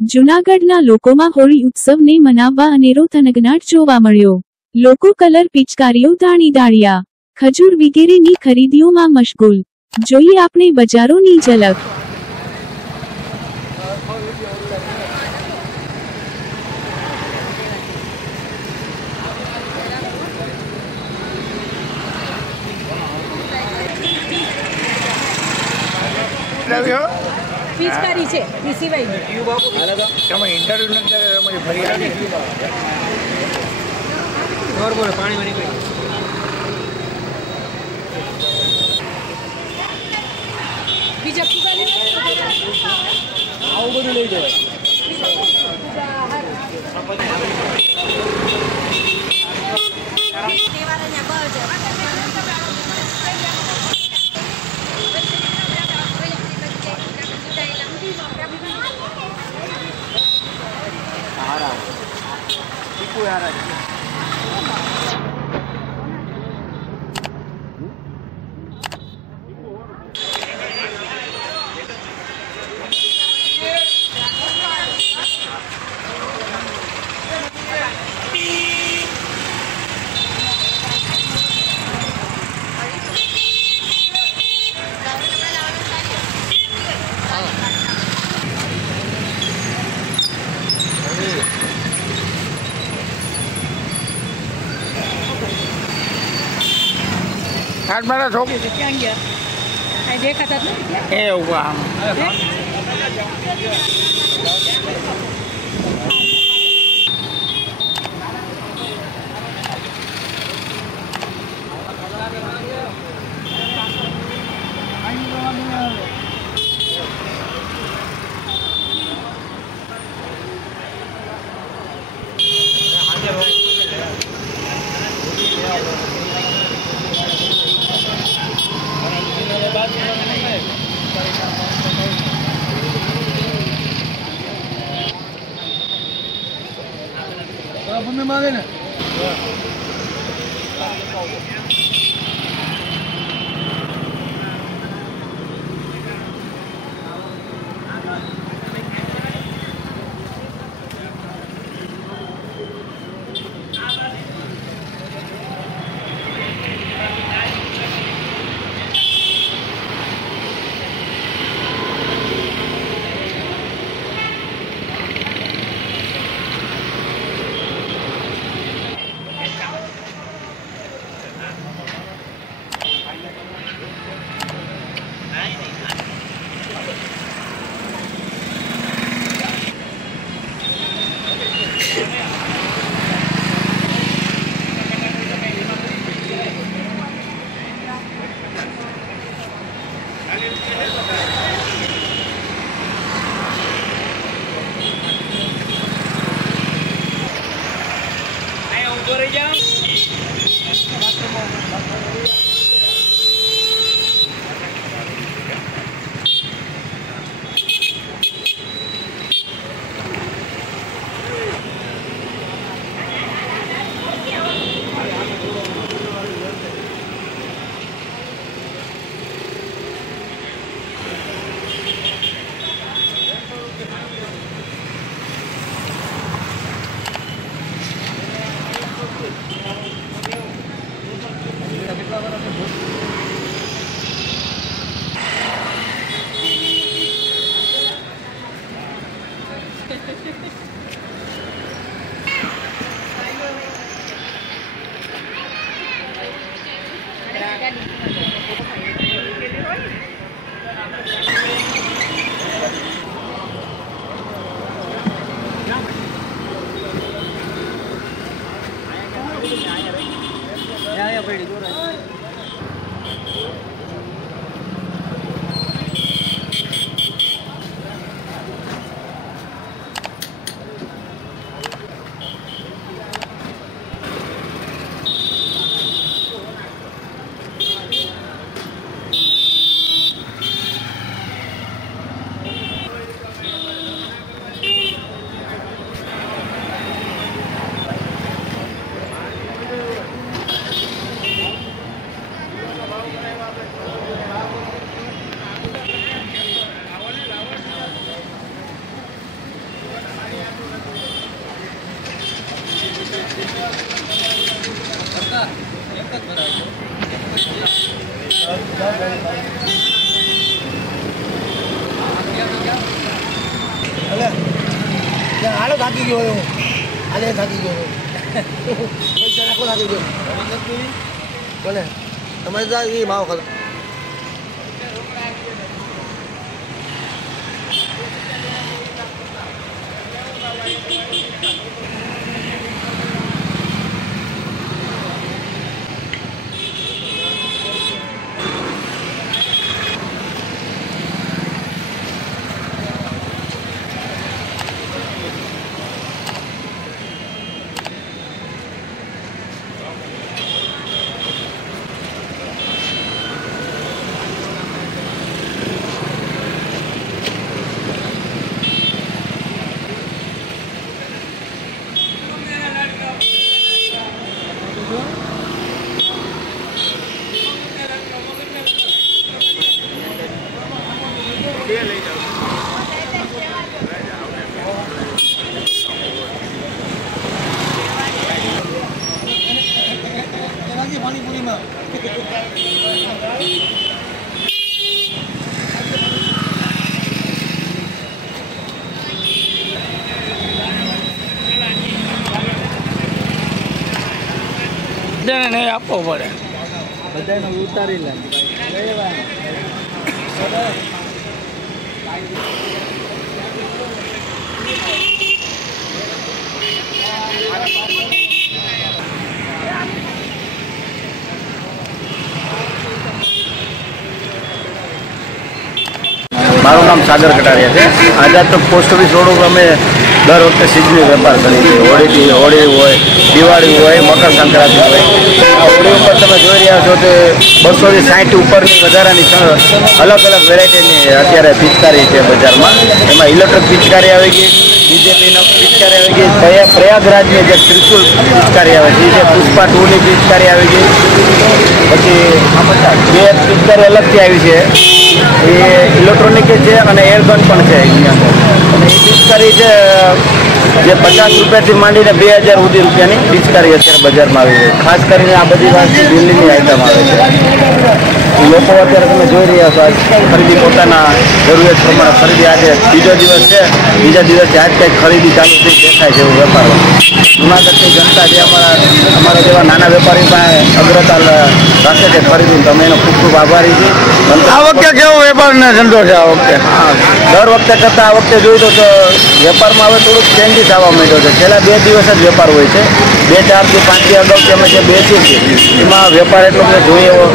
જૂનાગઢના લોકોમાં હોળી ઉત્સવને મનાવવા અનેરો થનગનાટ જોવા મળ્યો। લોકો કલર પિચકારીઓ દાણી દાળિયા ખજૂર વગેરેની ખરીદીઓમાં મશગુલ। જોઈએ આપણે બજારોની ઝલક। पिचकारी છે એ સિવાય તમે ઇન્ટરવ્યુ નથી મને ફરી આવી બોલ પાણી વાળી ગઈ બીજા ફુગાલી આવું બધું લઈ જવાય आज मारा छोकरी क्या गया आई देखा था ए हुआ मम्मी मांगे ना હાલો થાકી ગયો હું હાલે થાકી ગયો પૈસા નાખો થાકી ગયો બોલે તમારે એ માવો ખાતો પાણીપુરીમાં બધાને નહીં આપવો પડે. બધાને ઉતારી લે મારું નામ સાગર કટારિયા છે. આઝાદ તો પોસ્ટ ઓફિસ રોડ ઉપર અમે દર વખતે સીઝની વેપાર કરીએ છીએ. હોળી હોય, દિવાળી હોય, મકર સંક્રાંતિ હોય. આ હોળી ઉપર તમે જોઈ રહ્યા છો કે 260 ઉપરની વધારાની અલગ અલગ વેરાયટીની અત્યારે પિચકારી છે બજારમાં. એમાં ઇલેક્ટ્રિક પિચકારી આવી ગઈ, બીજેપીનો પિચકારી આવી ગઈ, પ્રયાગરાજની જે ત્રિશુલ પિચકારી આવે છે જે પુષ્પા 2ની પિચકારી આવી ગઈ. પછી બે પિચકારી અલગથી આવી છે, એ ઇલેક્ટ્રોનિક છે અને એરગન પણ છે એની અંદર. અને એ પિચકારી છે જે 50 રૂપિયાથી માંડીને 2000 સુધી રૂપિયાની પિચકારી અત્યારે બજારમાં આવી છે. ખાસ કરીને આ બધી વાત દિલ્હીની આઈટમ આવે છે. લોકો અત્યારે તમે જોઈ રહ્યા છો આજ ખરીદી પોતાના જરૂરિયાત પ્રમાણે ખરીદી. આજે બીજો દિવસ છે, બીજા દિવસે આજ કંઈક ખરીદી ચાલુ થઈ દેખાય છે એવું વેપારમાં. જૂનાગઢની જનતા જે અમારા જેવા નાના વેપારી પાસે અગ્રતા રાખે છે ખરીદી, તમે એનો ખૂબ ખૂબ આભારી છીએ. આ વખતે કેવો વેપારનો ધંધો છે? આ વખતે દર વખતે કરતાં આ વખતે જોયું તો વેપારમાં હવે થોડુંક ચેન્જીસ આવવા માંડ્યો છે. છેલ્લા 2 દિવસ જ વેપાર હોય છે. 2, 4 થી 5 દી અગાઉથી અમે જે બેસીએ છીએ એમાં વેપાર એટલો બધો જોઈએ એવો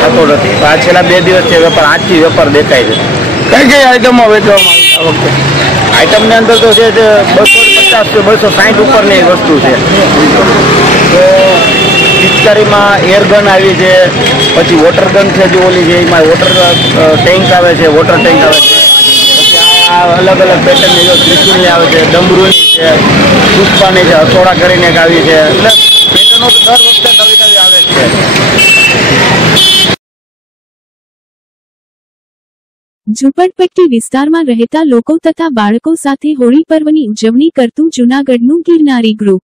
થતો નથી. આ છેલ્લા 2 દિવસથી વેપાર આજથી વેપાર દેખાય છે. કઈ કઈ આઈટમો વેચવામાં આવી આ વખતે? આઈટમની અંદર તો છે 250 કે 260 ઉપરની વસ્તુ છે. તો પિચકારીમાં એરગન આવી છે, પછી વોટર ગન છે જે ઓલી છે એમાં વોટર ટેન્ક આવે છે, વોટર ટેન્ક આવે છે. પછી આ અલગ અલગ પેટર્નની જો ત્રિશુલની આવે છે, ડમરૂની છે, પુષ્પાની છે, હથોડા કરીને એક આવી છે. એટલે પેટર્નો તો દર વખતે નવી નવી આવે છે. ઝૂંપડપટ્ટી વિસ્તારમાં રહેતા લોકો તથા બાળકો સાથે હોળી પર્વની ઉજવણી કરતું જૂનાગઢનું ગિરનારી ગ્રુપ.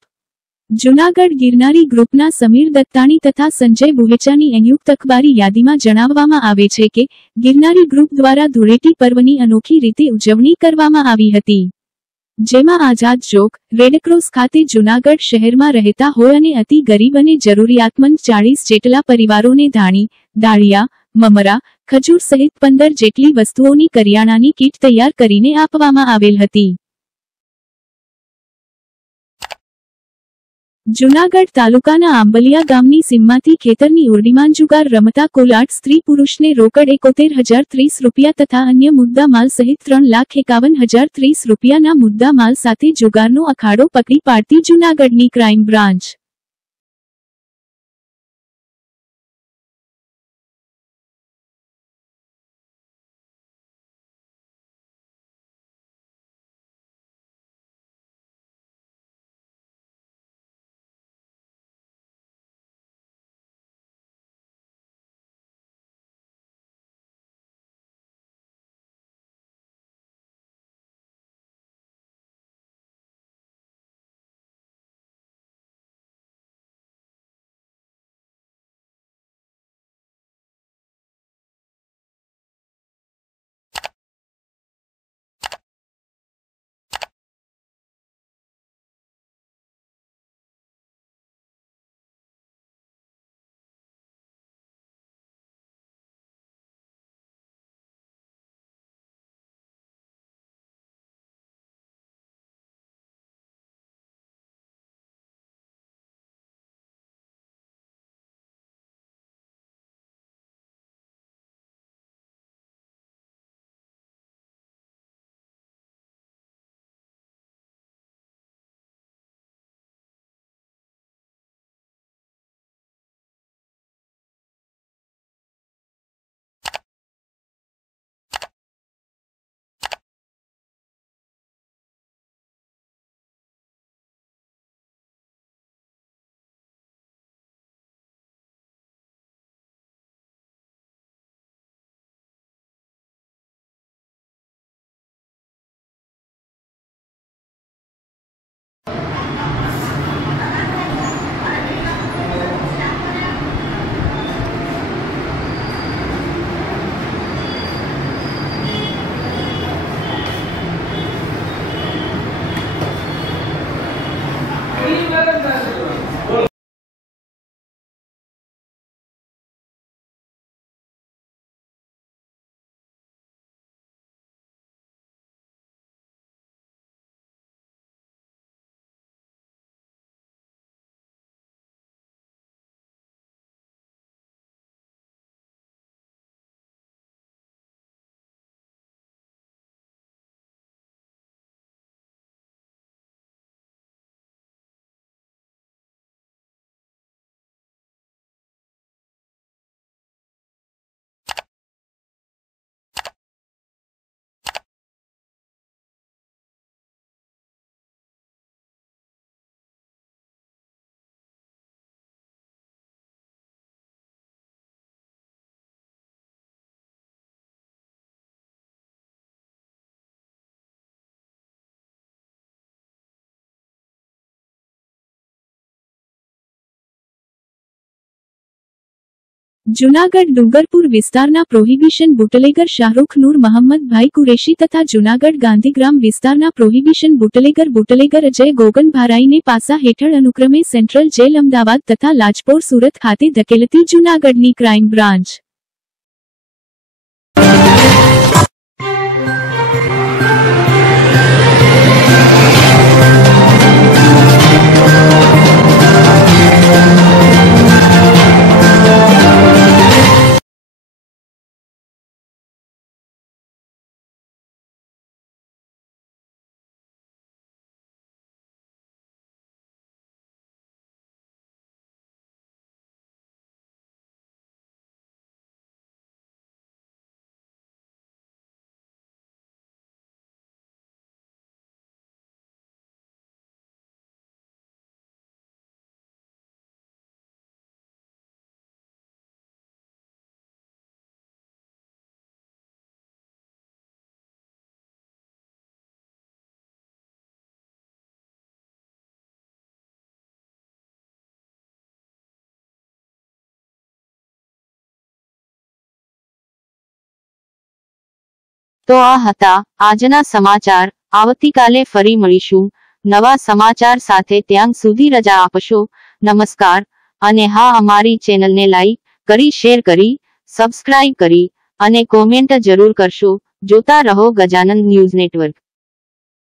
જૂનાગઢ ગિરનારી ગ્રુપના સમીર દત્તાણી તથા સંજય બુહેચાની સંયુક્ત અખબારી યાદીમાં જણાવવામાં આવે છે કે ગિરનારી ગ્રુપ દ્વારા ધૂળેટી પર્વની અનોખી રીતે ઉજવણી કરવામાં આવી હતી. જેમાં આઝાદ ચોક, રેડક્રોસ ખાતે જૂનાગઢ શહેરમાં રહેતા હોય અને અતિ ગરીબ અને જરૂરિયાતમંદ 40 જેટલા પરિવારોને ધાણી, દાળિયા, મમરા, ખજૂર સહિત 15 જેટલી વસ્તુઓની કરિયાણાની કીટ તૈયાર કરીને આપવામાં આવેલ હતી. જૂનાગઢ તાલુકાના આંબલિયા ગામની સીમમાંથી ખેતરની ઉરડીમાં જુગાર રમતા કુલ 8 સ્ત્રી પુરુષને રોકડ 71,030 રૂપિયા તથા અન્ય મુદ્દા માલ સહિત 3,51,030 રૂપિયાના મુદ્દા માલ સાથે જુગારનો અખાડો પકડી પાડતી જૂનાગઢની ક્રાઇમ બ્રાન્ચ જૂનાગઢ ડુંગરપુર વિસ્તારના પ્રોહિબિશન બુટલેગર શાહરૂખ નૂર મહમ્મદભાઈ કુરેશી તથા જૂનાગઢ ગાંધીગ્રામ વિસ્તારના પ્રોહિબિશન બુટલેગર અજય ગોગન ભારાઈને પાસા હેઠળ અનુક્રમે સેન્ટ્રલ જેલ અમદાવાદ તથા લાજપોર સુરત ખાતે ધકેલતી જૂનાગઢની ક્રાઇમ બ્રાન્ચ તો આ હતા આજના સમાચાર। આવતીકાલે ફરી મળીશું નવા સમાચાર સાથે। ત્યાં સુધી રજા આપશો। નમસ્કાર। અને હા, અમારી ચેનલને લાઈક કરી, શેર કરી, સબસ્ક્રાઇબ કરી અને કોમેન્ટ જરૂર કરશો। જોતા રહો ગજાનન ન્યૂઝ નેટવર્ક।